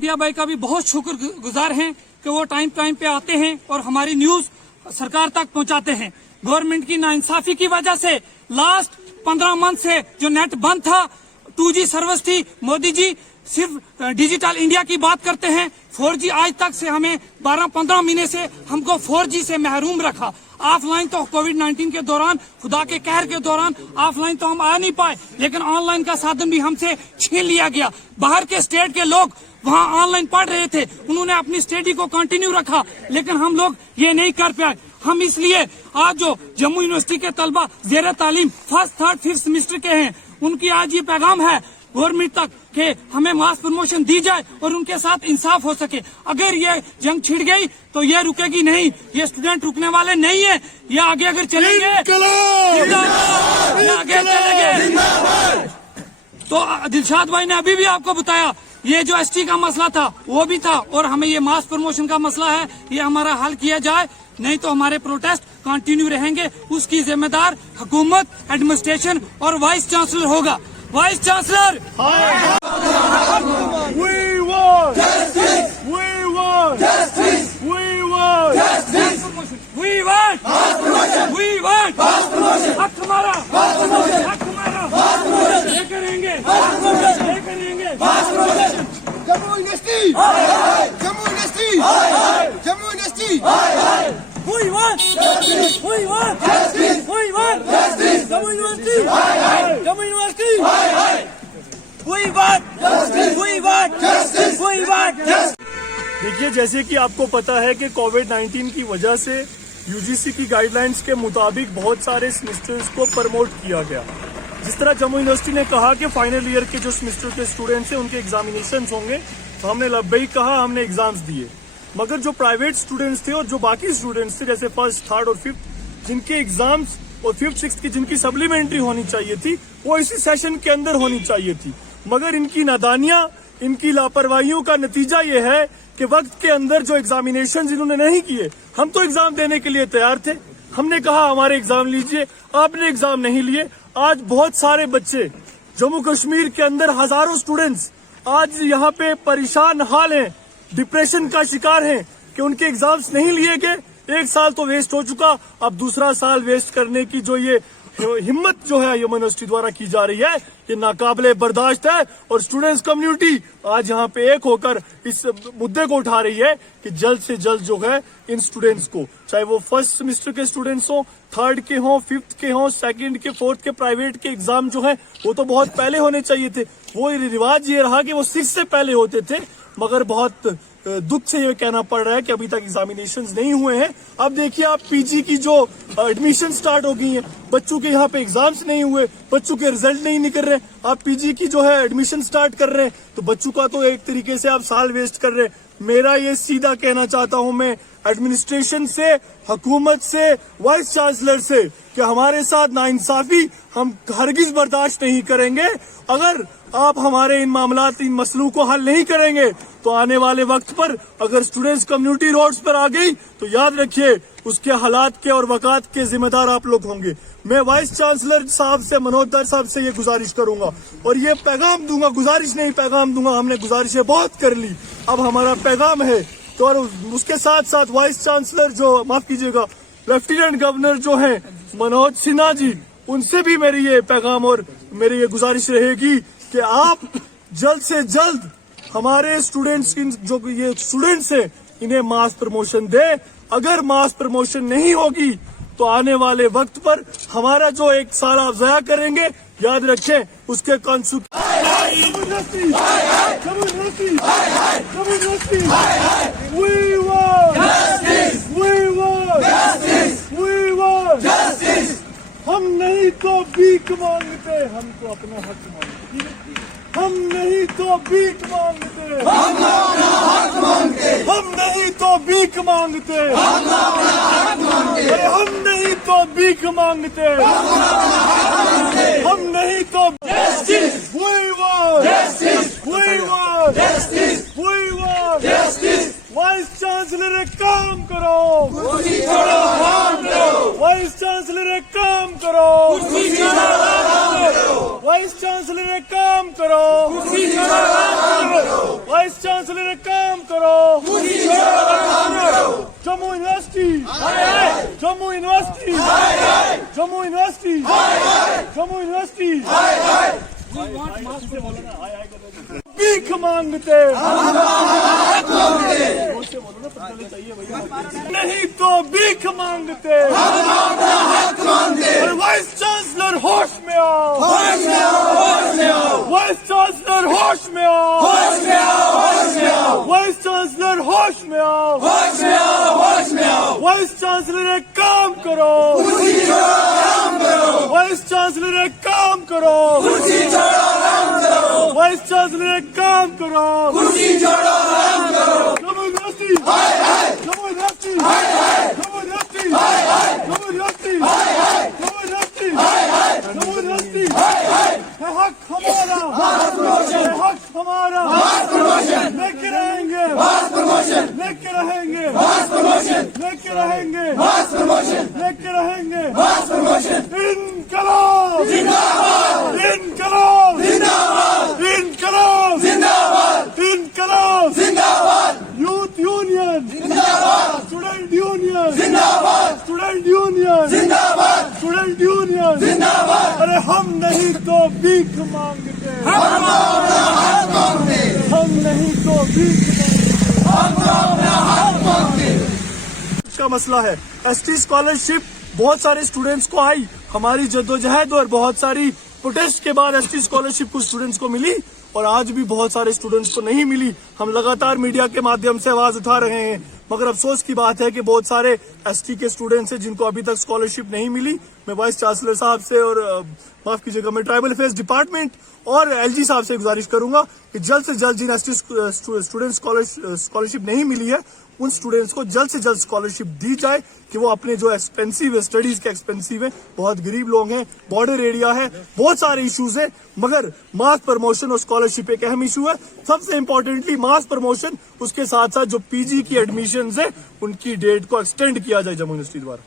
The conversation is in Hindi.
मीडिया भाई का भी बहुत शुक्रगुजार हैं कि वो टाइम पे आते हैं और हमारी न्यूज सरकार तक पहुंचाते हैं। गवर्नमेंट की नाइंसाफी की वजह से लास्ट 15 मंथ से जो नेट बंद था, 2G सर्विस थी, मोदी जी सिर्फ डिजिटल इंडिया की बात करते हैं। 4G आज तक से हमें 12-15 महीने से हमको 4G से महरूम रखा। ऑफलाइन तो कोविड-19 के दौरान, खुदा के कहर के दौरान ऑफलाइन तो हम आ नहीं पाए, लेकिन ऑनलाइन का साधन भी हमसे छीन लिया गया। बाहर के स्टेट के लोग वहाँ ऑनलाइन पढ़ रहे थे, उन्होंने अपनी स्टडी को कंटिन्यू रखा, लेकिन हम लोग ये नहीं कर पाए। हम इसलिए आज जो जम्मू यूनिवर्सिटी के तलबा ज़ेरे तालीम फर्स्ट, थर्ड, फिफ्थ सेमेस्टर के हैं, उनकी आज ये पैगाम है गवर्नमेंट तक कि हमें मास प्रमोशन दी जाए और उनके साथ इंसाफ हो सके। अगर ये जंग छिड़ गई तो ये रुकेगी नहीं, ये स्टूडेंट रुकने वाले नहीं है, ये आगे अगर चलेंगे, आगे चलेंगे। तो दिलशाद भाई ने अभी भी आपको बताया, ये जो ST का मसला था वो भी था, और हमें ये मास प्रमोशन का मसला है, ये हमारा हल किया जाए, नहीं तो हमारे प्रोटेस्ट कंटिन्यू रहेंगे। उसकी जिम्मेदार हुकूमत, एडमिनिस्ट्रेशन और वाइस चांसलर होगा। Vice chancellor, We want justice. We want justice. We want justice. We want we want हक हमारा, हक हमारा, ये करेंगे, ये करेंगे। Jammu university, Jammu university, Jammu university. We want justice. We want justice. We want justice. Jammu university, Jammu university. We want justice. We want justice. We want justice. देखिए, जैसे कि आपको पता है कि कोविड-19 की वजह से UGC की गाइडलाइंस के मुताबिक बहुत सारे सेमेस्टर्स को प्रमोट किया गया। जिस तरह जम्मू यूनिवर्सिटी ने कहा कि फाइनल ईयर के जो सेमेस्टर के स्टूडेंट्स हैं उनके एग्जामिनेशन होंगे, तो हमने लब्बई कहा, हमने एग्जाम्स दिए। मगर जो प्राइवेट स्टूडेंट्स थे और जो बाकी स्टूडेंट्स थे, जैसे फर्स्ट, थर्ड और फिफ्थ, जिनके एग्जाम्स और फिफ्थ, सिक्स्थ की जिनकी सप्लीमेंट्री होनी चाहिए थी, वो इसी सेशन के अंदर होनी चाहिए थी। मगर इनकी नादानियां, इनकी लापरवाहियों का नतीजा ये है कि वक्त के अंदर जो एग्जामिनेशन इन्होंने नहीं किए। हम तो एग्जाम देने के लिए तैयार थे, हमने कहा हमारे एग्जाम लीजिए, आपने एग्जाम नहीं लिए। आज बहुत सारे बच्चे जम्मू कश्मीर के अंदर, हजारों स्टूडेंट्स आज यहाँ पे परेशान हाल हैं, डिप्रेशन का शिकार हैं कि उनके एग्जाम्स नहीं लिए गए। एक साल तो वेस्ट हो चुका, अब दूसरा साल वेस्ट करने की जो ये हिम्मत जो है यूनिवर्सिटी द्वारा की जा रही है, ये नाकाबिले बर्दाश्त है। और स्टूडेंट्स कम्युनिटी आज यहाँ पे एक होकर इस मुद्दे को उठा रही है कि जल्द से जल्द जो है इन स्टूडेंट्स को, चाहे वो फर्स्ट सेमेस्टर के स्टूडेंट्स हो, थर्ड के हों, फिफ्थ के हों, सेकंड के, फोर्थ के, प्राइवेट के एग्जाम जो है वो तो बहुत पहले होने चाहिए थे। वो रिवाज ये रहा कि वो 6 से पहले होते थे, मगर बहुत दुख से ये कहना पड़ रहा है कि अभी तक एग्जामिनेशंस नहीं हुए हैं। अब देखिए, आप PG की जो एडमिशन स्टार्ट हो गई है, बच्चों के यहाँ पे एग्जाम्स नहीं हुए, बच्चों के रिजल्ट नहीं निकल रहे, आप PG की जो है एडमिशन स्टार्ट कर रहे हैं, तो बच्चों का तो एक तरीके से आप साल वेस्ट कर रहे हैं। मेरा ये सीधा कहना चाहता हूँ मैं एडमिनिस्ट्रेशन से, हुकूमत से, वाइस चांसलर से, कि हमारे साथ नाइंसाफी हम हरगिज बर्दाश्त नहीं करेंगे। अगर आप हमारे इन मामलात, इन मसलों को हल नहीं करेंगे, तो आने वाले वक्त पर अगर स्टूडेंट्स कम्युनिटी रोड्स पर आ गई, तो याद रखिए उसके हालात के और वकात के जिम्मेदार आप लोग होंगे। मैं वाइस चांसलर साहब से, मनोज दर साहब से ये गुजारिश करूंगा और ये पैगाम दूंगा, गुजारिश नहीं पैगाम दूंगा, हमने गुजारिशें बहुत कर ली, अब हमारा पैगाम है। तो और उसके साथ साथ वाइस चांसलर जो, माफ कीजिएगा, लेफ्टिनेंट गवर्नर जो है मनोज सिन्हा जी, उनसे भी मेरी ये पैगाम और मेरी ये गुजारिश रहेगी कि आप जल्द से जल्द हमारे स्टूडेंट्स की, जो ये स्टूडेंट्स हैं, इन्हें मास प्रमोशन दे। अगर मास प्रमोशन नहीं होगी तो आने वाले वक्त पर हमारा जो 1 साल आप ज़ाया करेंगे, याद रखें उसके हम नहीं तो भीख मांगते, हम तो अपना हक मांगते। हम नहीं तो भीख मांगते, हम अपना हक मांगते। हम नहीं तो भीख मांगते, हम अपना हक मांगते। हम नहीं तो भीख मांगते, हम अपना हक मांगते। हम नहीं तो justice, we want justice, we want justice, we want justice। Vice chancellor एक काम करो, कुर्सी छोड़ो काम करो। वाइस चांसलर एक काम करो, कुर्सी छोड़ो काम करो। वाइस चांसलर एक काम करो, वाइस चांसलर एक काम करो, Jammu university, Jammu university, Jammu university, Jammu university भीख मांगते नहीं तो भीख मांगते, और वाइस चांसलर होश में आओ, वाइस चांसलर होश में आओ, वाइस चांसलर होश में आओ, वाइस चांसलर एक काम करो, वाइस चांसलर एक काम करो, वाइस चांसलर एक काम करो, Jammu university, Jammu university, Jammu university, Jammu university, Jammu university, Jammu university है हक हमारा, है हक हमारा, लेके रहेंगे, लेके रहेंगे, लेके रहेंगे, लेके रहेंगे, इनकलाब जिंदाबाद, इनकलाब जिंदाबाद, इनकलाब जिंदाबाद, इनकलाब जिंदाबाद, यूथ यूनियन जिंदाबाद, स्टूडेंट यूनियन जिंदाबाद, स्टूडेंट यूनियन जिंदाबाद, स्टूडेंट यूनियन जिंदाबाद। अरे हम नहीं तो भीख मांगते, हम नहीं तो भीख मांगते। का मसला है एसटी स्कॉलरशिप बहुत सारे स्टूडेंट्स को आई, हमारी जद्दोजहद और बहुत सारी प्रोटेस्ट के बाद एसटी स्कॉलरशिप कुछ स्टूडेंट्स को मिली और आज भी बहुत सारे स्टूडेंट्स को नहीं मिली। हम लगातार मीडिया के माध्यम से आवाज उठा रहे हैं, मगर अफसोस की बात है कि बहुत सारे एसटी के स्टूडेंट्स हैं जिनको अभी तक स्कॉलरशिप नहीं मिली। मैं वाइस चांसलर साहब से और माफ कीजिएगा मैं ट्राइबल अफेयर्स डिपार्टमेंट और एलजी साहब से गुजारिश करूंगा कि जल्द से जल्द जिन एसटी स्टूडेंट्स स्कॉलरशिप नहीं मिली है उन स्टूडेंट्स को जल्द से जल्द स्कॉलरशिप दी जाए कि वो अपने जो एक्सपेंसिव है, स्टडीज के एक्सपेंसिव है, बहुत गरीब लोग हैं, बॉर्डर एरिया है, बहुत सारे इश्यूज हैं, मगर मास प्रमोशन और स्कॉलरशिप एक अहम इशू है। सबसे इंपॉर्टेंटली मास प्रमोशन, उसके साथ साथ जो पीजी की एडमिशन है उनकी डेट को एक्सटेंड किया जाए जम्मू यूनिवर्सिटी द्वारा।